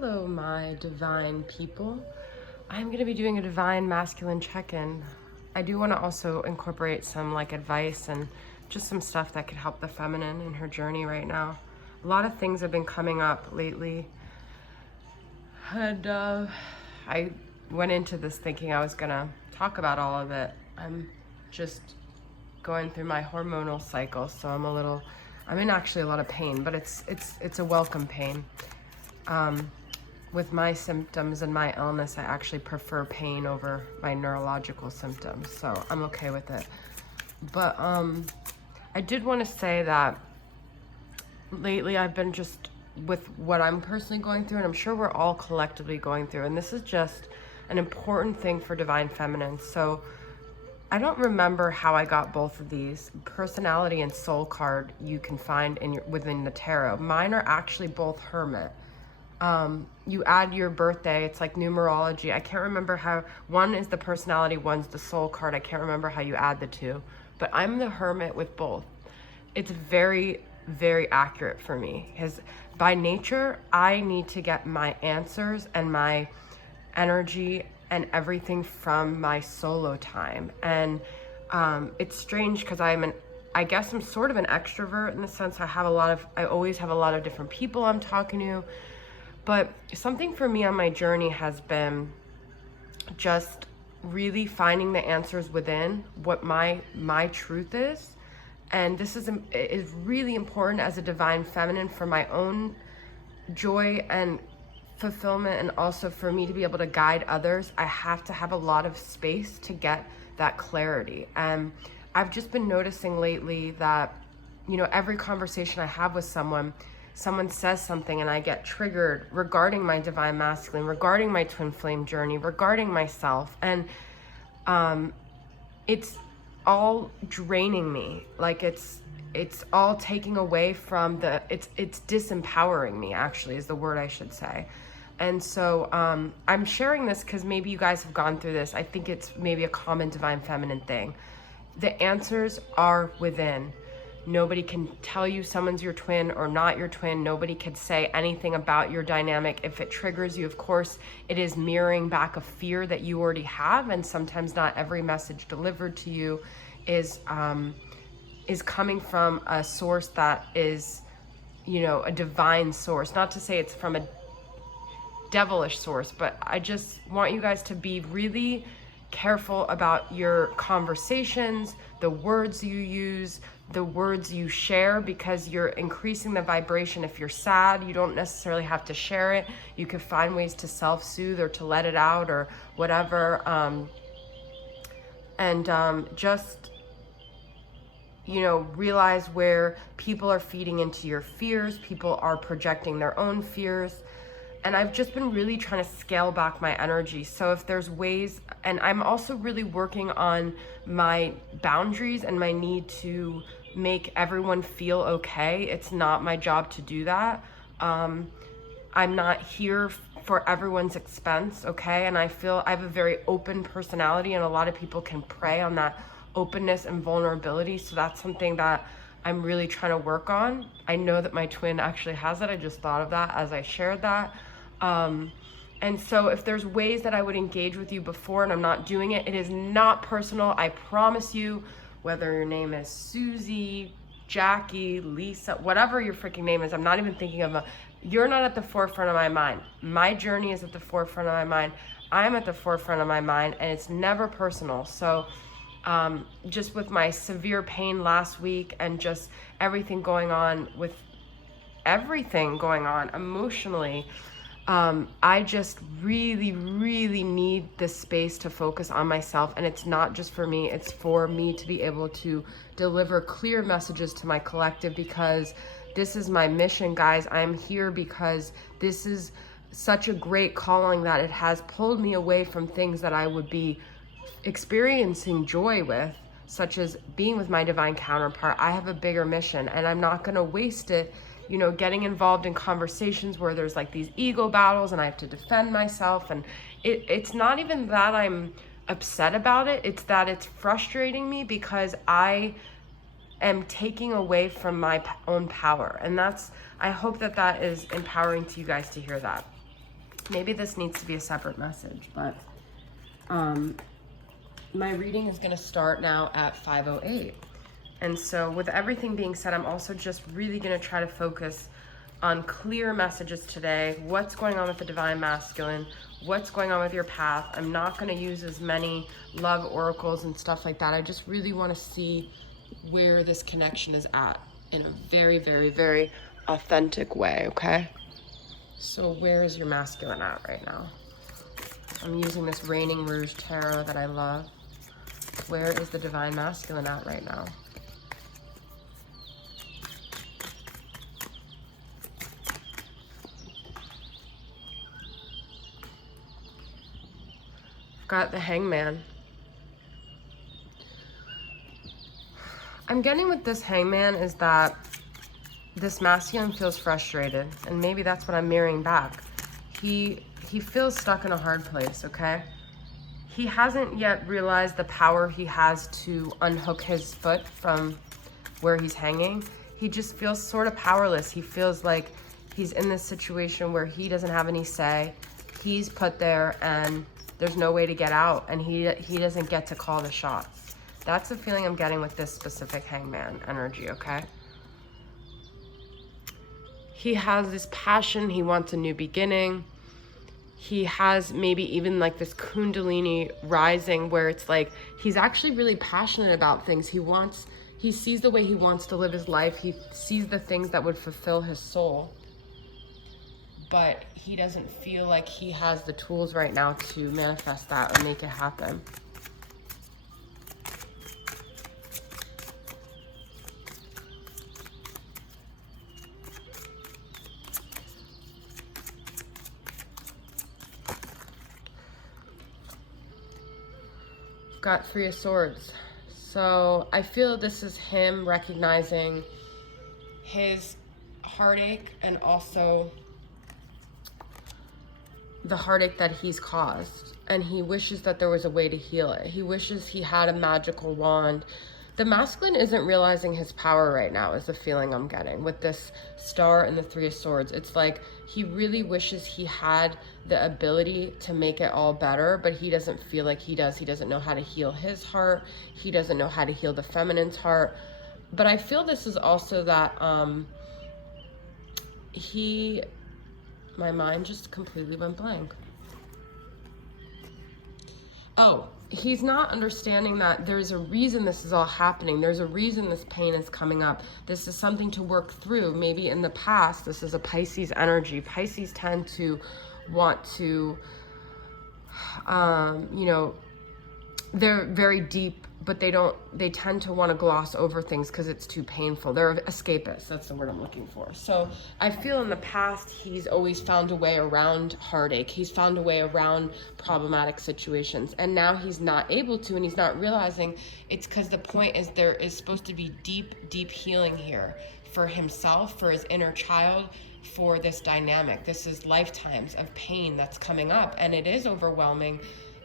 Hello, my divine people. I'm going to be doing a divine masculine check-in. I do want to also incorporate some advice and just some stuff that could help the feminine in her journey right now. A lot of things have been coming up lately. And I went into this thinking I was going to talk about all of it. I'm just going through my hormonal cycle, so I'm in actually a lot of pain, but it's a welcome pain. With my symptoms and my illness, I actually prefer pain over my neurological symptoms, so I'm okay with it. But I did want to say that lately I've been just with what I'm personally going through, and I'm sure we're all collectively going through, and this is just an important thing for divine feminine. So I don't remember how I got both of these. Personality and soul card you can find within the tarot. Mine are actually both hermit. You add your birthday, it's like numerology. I can't remember how, one is the personality, one's the soul card. I can't remember how you add the two, but I'm the hermit with both. It's very, very accurate for me because by nature, I need to get my answers and my energy and everything from my solo time. And it's strange because I guess I'm sort of an extrovert in the sense I always have a lot of different people I'm talking to. But something for me on my journey has been just really finding the answers within what my truth is. And this is really important as a divine feminine for my own joy and fulfillment, and also for me to be able to guide others. I have to have a lot of space to get that clarity. And I've just been noticing lately that, every conversation I have with someone says something and I get triggered regarding my divine masculine, regarding my twin flame journey, regarding myself. And it's all draining me. It's all taking away from it's disempowering me, actually, is the word I should say. And so I'm sharing this because maybe you guys have gone through this. I think it's maybe a common divine feminine thing. The answers are within. Nobody can tell you someone's your twin or not your twin. Nobody can say anything about your dynamic. If it triggers you, of course, it is mirroring back a fear that you already have. And sometimes not every message delivered to you is coming from a source that is, a divine source. Not to say it's from a devilish source, but I just want you guys to be really careful about your conversations, the words you use, the words you share, because you're increasing the vibration. If you're sad, you don't necessarily have to share it. You can find ways to self-soothe or to let it out or whatever. Just, realize where people are feeding into your fears. People are projecting their own fears. And I've just been really trying to scale back my energy. So if there's ways, and I'm also really working on my boundaries and my need to make everyone feel okay. It's not my job to do that. I'm not here for everyone's expense, okay? And I feel I have a very open personality, and a lot of people can prey on that openness and vulnerability. So that's something that I'm really trying to work on. I know that my twin actually has it. I just thought of that as I shared that. And so if there's ways that I would engage with you before and I'm not doing it, it is not personal. I promise you, whether your name is Susie, Jackie, Lisa, whatever your freaking name is, I'm not even thinking of you're not at the forefront of my mind. My journey is at the forefront of my mind. I'm at the forefront of my mind, and it's never personal. So just with my severe pain last week and just everything going on emotionally, I just really, really need this space to focus on myself. And it's not just for me, it's for me to be able to deliver clear messages to my collective, because this is my mission, guys. I'm here because this is such a great calling that it has pulled me away from things that I would be experiencing joy with, such as being with my divine counterpart. I have a bigger mission, and I'm not going to waste it getting involved in conversations where there's these ego battles and I have to defend myself. And it's not even that I'm upset about it. It's that it's frustrating me because I am taking away from my own power. And I hope that is empowering to you guys to hear that. Maybe this needs to be a separate message, but my reading is going to start now at 5:08. And so with everything being said, I'm also just really going to try to focus on clear messages today. What's going on with the Divine Masculine? What's going on with your path? I'm not going to use as many love oracles and stuff like that. I just really want to see where this connection is at in a very, very, very authentic way, okay? So where is your masculine at right now? I'm using this Reigning Rouge Tarot that I love. Where is the Divine Masculine at right now? Got the Hangman. I'm getting with this Hangman is that this masculine feels frustrated, and maybe that's what I'm mirroring back. He feels stuck in a hard place, okay? He hasn't yet realized the power he has to unhook his foot from where he's hanging. He just feels sort of powerless. He feels like he's in this situation where he doesn't have any say. He's put there and there's no way to get out, and he doesn't get to call the shots. That's the feeling I'm getting with this specific Hangman energy, okay? He has this passion. He wants a new beginning. He has maybe even like this Kundalini rising where it's like he's actually really passionate about things. He sees the way he wants to live his life. He sees the things that would fulfill his soul. But he doesn't feel like he has the tools right now to manifest that or make it happen. Got Three of Swords. So I feel this is him recognizing his heartache and also the heartache that he's caused, and he wishes that there was a way to heal it. He wishes he had a magical wand. The masculine isn't realizing his power right now is the feeling I'm getting with this Star and the Three of Swords. It's like he really wishes he had the ability to make it all better, but he doesn't feel like he does. He doesn't know how to heal his heart. He doesn't know how to heal the feminine's heart. But I feel this is also that my mind just completely went blank. Oh, he's not understanding that there's a reason this is all happening. There's a reason this pain is coming up. This is something to work through. Maybe in the past, this is a Pisces energy. Pisces tend to want to, they're very deep, but they tend to want to gloss over things because it's too painful. They're escapists. That's the word I'm looking for. So I feel in the past, he's always found a way around heartache. He's found a way around problematic situations. And now he's not able to, and he's not realizing it's because the point is there is supposed to be deep, deep healing here for himself, for his inner child, for this dynamic. This is lifetimes of pain that's coming up, and it is overwhelming,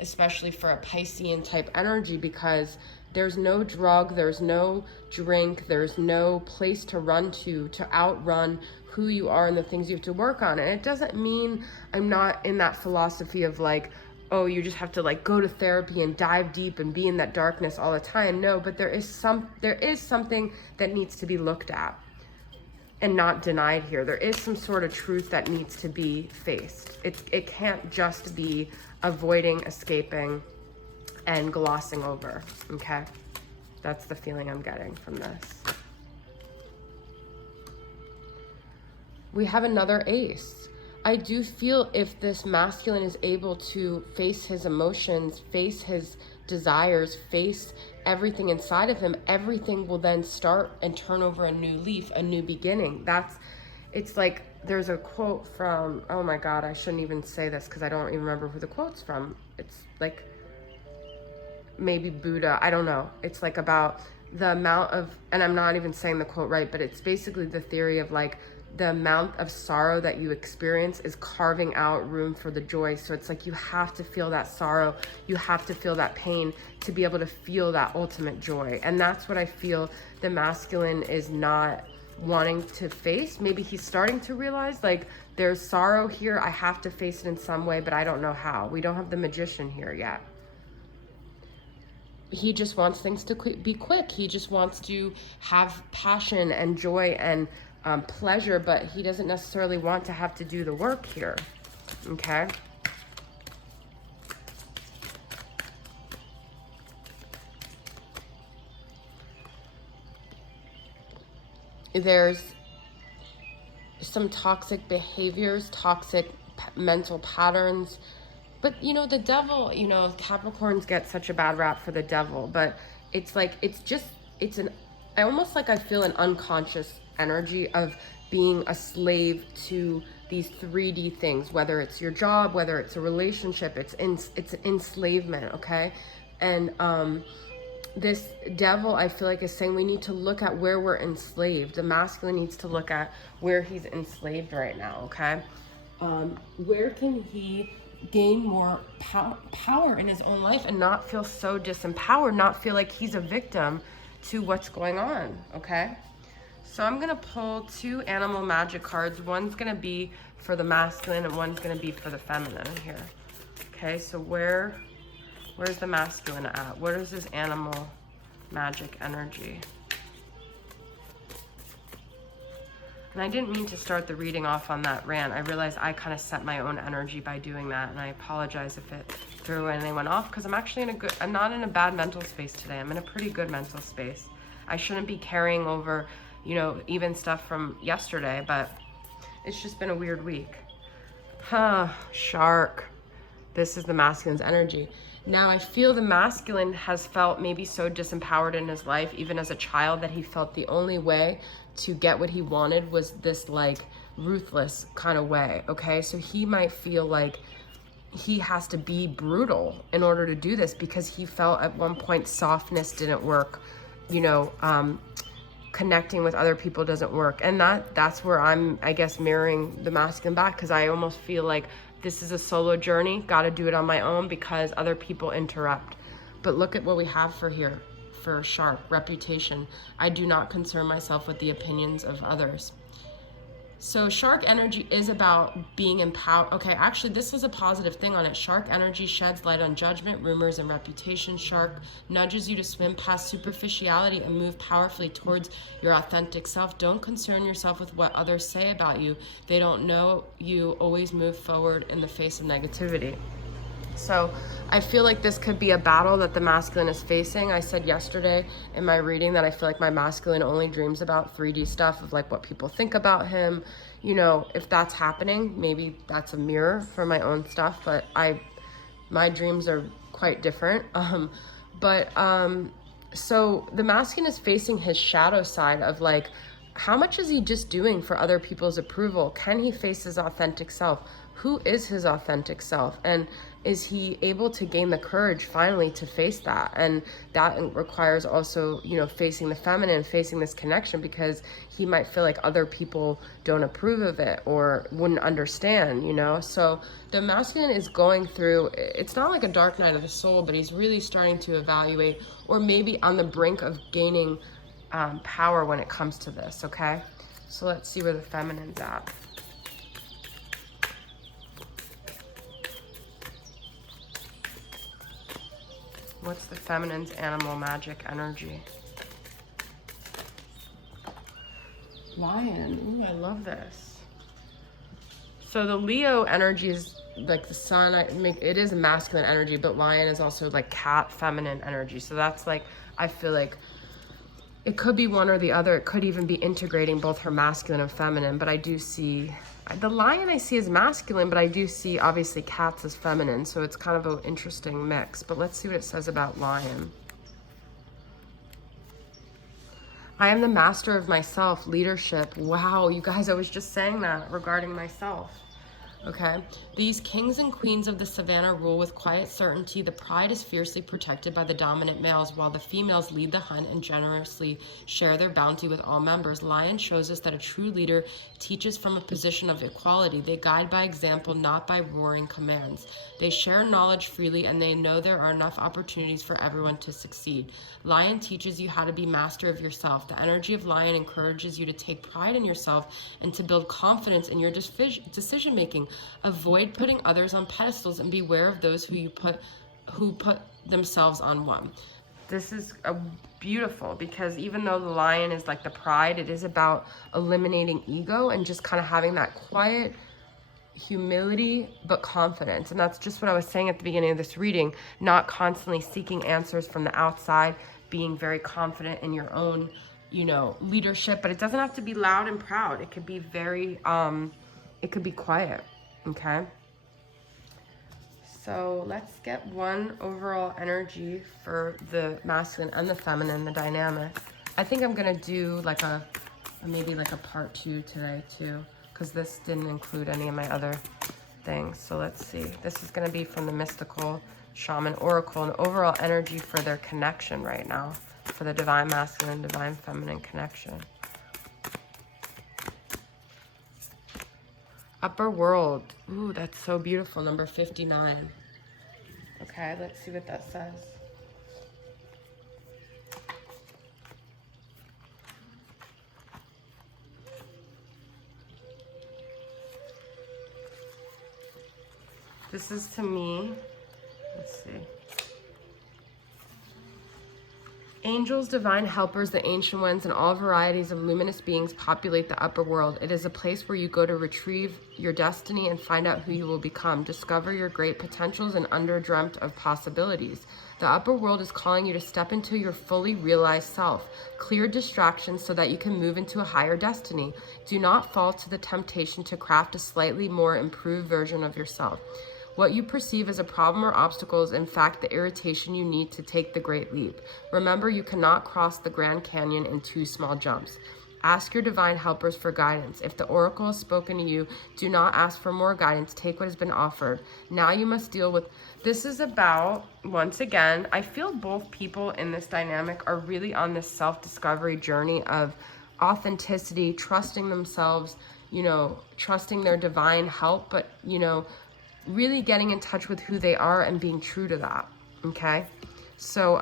especially for a Piscean type energy, because there's no drug, there's no drink, there's no place to run to outrun who you are and the things you have to work on. And it doesn't mean I'm not in that philosophy of like, oh, you just have to like go to therapy and dive deep and be in that darkness all the time. No, but there is something that needs to be looked at and not denied here. There is some sort of truth that needs to be faced. It can't just be avoiding, escaping, and glossing over, okay? That's the feeling I'm getting from this. We have another Ace. I do feel if this masculine is able to face his emotions, face his desires, face everything inside of him, everything will then start and turn over a new leaf, a new beginning. It's like there's a quote from, oh my God, I shouldn't even say this because I don't even remember who the quote's from. It's like maybe Buddha, I don't know. It's like about the amount of, and I'm not even saying the quote right, but it's basically the theory of like the amount of sorrow that you experience is carving out room for the joy. So it's like you have to feel that sorrow, you have to feel that pain to be able to feel that ultimate joy. And that's what I feel the masculine is not wanting to face. Maybe he's starting to realize like There's sorrow here. I have to face it in some way, but I don't know how. We don't have the Magician here yet. He just wants things to be quick. He just wants to have passion and joy and pleasure, but he doesn't necessarily want to have to do the work here, okay? There's some toxic behaviors, toxic mental patterns. But, you know, the devil, you know, Capricorns get such a bad rap for the devil, but it's like, I almost like I feel an unconscious energy of being a slave to these 3D things, whether it's your job, whether it's a relationship, it's enslavement, okay? And this devil, I feel like, is saying we need to look at where we're enslaved. The masculine needs to look at where he's enslaved right now, okay? Where can he gain more power in his own life and not feel so disempowered, not feel like he's a victim to what's going on, okay? So I'm gonna pull 2 animal magic cards. One's gonna be for the masculine and one's gonna be for the feminine here. Okay, so where's the masculine at? What is his animal magic energy? And I didn't mean to start the reading off on that rant. I realized I kind of set my own energy by doing that, and I apologize if it threw anyone off, because I'm actually I'm not in a bad mental space today. I'm in a pretty good mental space. I shouldn't be carrying over, you know, even stuff from yesterday, but it's just been a weird week. Shark. This is the masculine's energy. Now, I feel the masculine has felt maybe so disempowered in his life, even as a child, that he felt the only way to get what he wanted was this like ruthless kind of way, okay? So he might feel like he has to be brutal in order to do this, because he felt at one point softness didn't work, you know, connecting with other people doesn't work. And that's where I'm, I guess, mirroring the masculine back, because I almost feel like this is a solo journey, got to do it on my own because other people interrupt. But look at what we have for here, for shark, reputation. I do not concern myself with the opinions of others. So shark energy is about being empowered. Okay, actually, this is a positive thing on it. Shark energy sheds light on judgment, rumors, and reputation. Shark nudges you to swim past superficiality and move powerfully towards your authentic self. Don't concern yourself with what others say about you. They don't know you. Always move forward in the face of negativity. So I feel like this could be a battle that the masculine is facing. I said yesterday in my reading that I feel like my masculine only dreams about 3D stuff of like what people think about him. You know, if that's happening, maybe that's a mirror for my own stuff, but my dreams are quite different. So the masculine is facing his shadow side of like, how much is he just doing for other people's approval? Can he face his authentic self? Who is his authentic self? And is he able to gain the courage finally to face that? And that requires also, you know, facing the feminine, facing this connection, because he might feel like other people don't approve of it or wouldn't understand, you know? So the masculine is going through, it's not like a dark night of the soul, but he's really starting to evaluate, or maybe on the brink of gaining power when it comes to this, okay? So let's see where the feminine's at. What's the feminine's animal magic energy? Lion. Ooh, I love this. So the Leo energy is like the sun. It is a masculine energy, but lion is also like cat, feminine energy. So that's like, I feel like it could be one or the other. It could even be integrating both her masculine and feminine, but I do see the lion I see as masculine, but I do see obviously cats as feminine. So it's kind of an interesting mix, but let's see what it says about lion. I am the master of myself, leadership. Wow, you guys, I was just saying that regarding myself. Okay, these kings and queens of the savannah rule with quiet certainty. The pride is fiercely protected by the dominant males, while the females lead the hunt and generously share their bounty with all members. Lion shows us that a true leader teaches from a position of equality. They guide by example, not by roaring commands. They share knowledge freely, and they know there are enough opportunities for everyone to succeed. Lion teaches you how to be master of yourself. The energy of lion encourages you to take pride in yourself and to build confidence in your decision making. Avoid putting others on pedestals and beware of those who put themselves on one. This is beautiful, because even though the lion is like the pride, it is about eliminating ego and just kind of having that quiet humility but confidence. And that's just what I was saying at the beginning of this reading, not constantly seeking answers from the outside, being very confident in your own, you know, leadership. But it doesn't have to be loud and proud. It could be very it could be quiet. Okay, so let's get one overall energy for the masculine and the feminine, the dynamic. I think I'm gonna do like maybe like a part 2 today too, because this didn't include any of my other things. So let's see. This is gonna be from the Mystical Shaman Oracle, an overall energy for their connection right now, for the divine masculine, divine feminine connection. Upper world. Ooh, that's so beautiful. Number 59. Okay, let's see what that says. This is to me. Let's see. Angels, divine helpers, the ancient ones, and all varieties of luminous beings populate the upper world. It is a place where you go to retrieve your destiny and find out who you will become. Discover your great potentials and underdreamt of possibilities. The upper world is calling you to step into your fully realized self. Clear distractions so that you can move into a higher destiny. Do not fall to the temptation to craft a slightly more improved version of yourself. What you perceive as a problem or obstacle is in fact the irritation you need to take the great leap. Remember, you cannot cross the Grand Canyon in 2 small jumps. Ask your divine helpers for guidance. If the oracle has spoken to you, do not ask for more guidance. Take what has been offered. Now you must deal with... This is about, once again, I feel both people in this dynamic are really on this self-discovery journey of authenticity, trusting themselves, you know, trusting their divine help, but, you know, really getting in touch with who they are and being true to that. Okay, so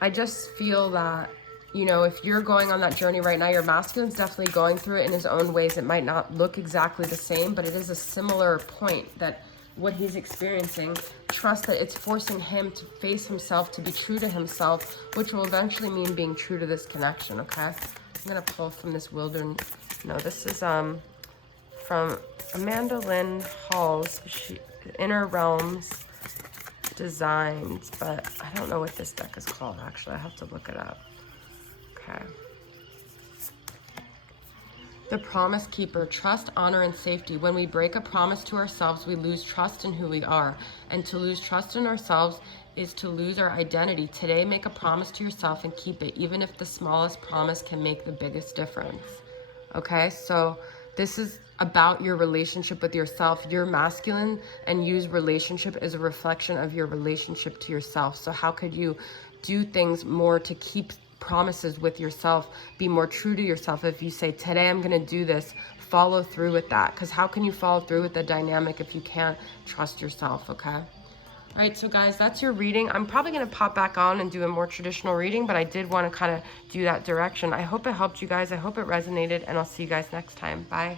I just feel that, you know, if you're going on that journey right now, your masculine's definitely going through it in his own ways. It might not look exactly the same, but it is a similar point that what he's experiencing. Trust that it's forcing him to face himself, to be true to himself, which will eventually mean being true to this connection. Okay, I'm gonna pull from this wilderness. No, this is from Amanda Lynn Hall's Inner Realms Designs, but I don't know what this deck is called, actually. I have to look it up. Okay. The Promise Keeper. Trust, honor, and safety. When we break a promise to ourselves, we lose trust in who we are. And to lose trust in ourselves is to lose our identity. Today, make a promise to yourself and keep it, even if the smallest promise can make the biggest difference. Okay, so this is about your relationship with yourself. You're masculine and use relationship as a reflection of your relationship to yourself. So how could you do things more to keep promises with yourself, be more true to yourself? If you say, today I'm going to do this, follow through with that. Because how can you follow through with the dynamic if you can't trust yourself? Okay. All right, so guys, that's your reading. I'm probably going to pop back on and do a more traditional reading, but I did want to kind of do that direction. I hope it helped you guys. I hope it resonated, and I'll see you guys next time. Bye.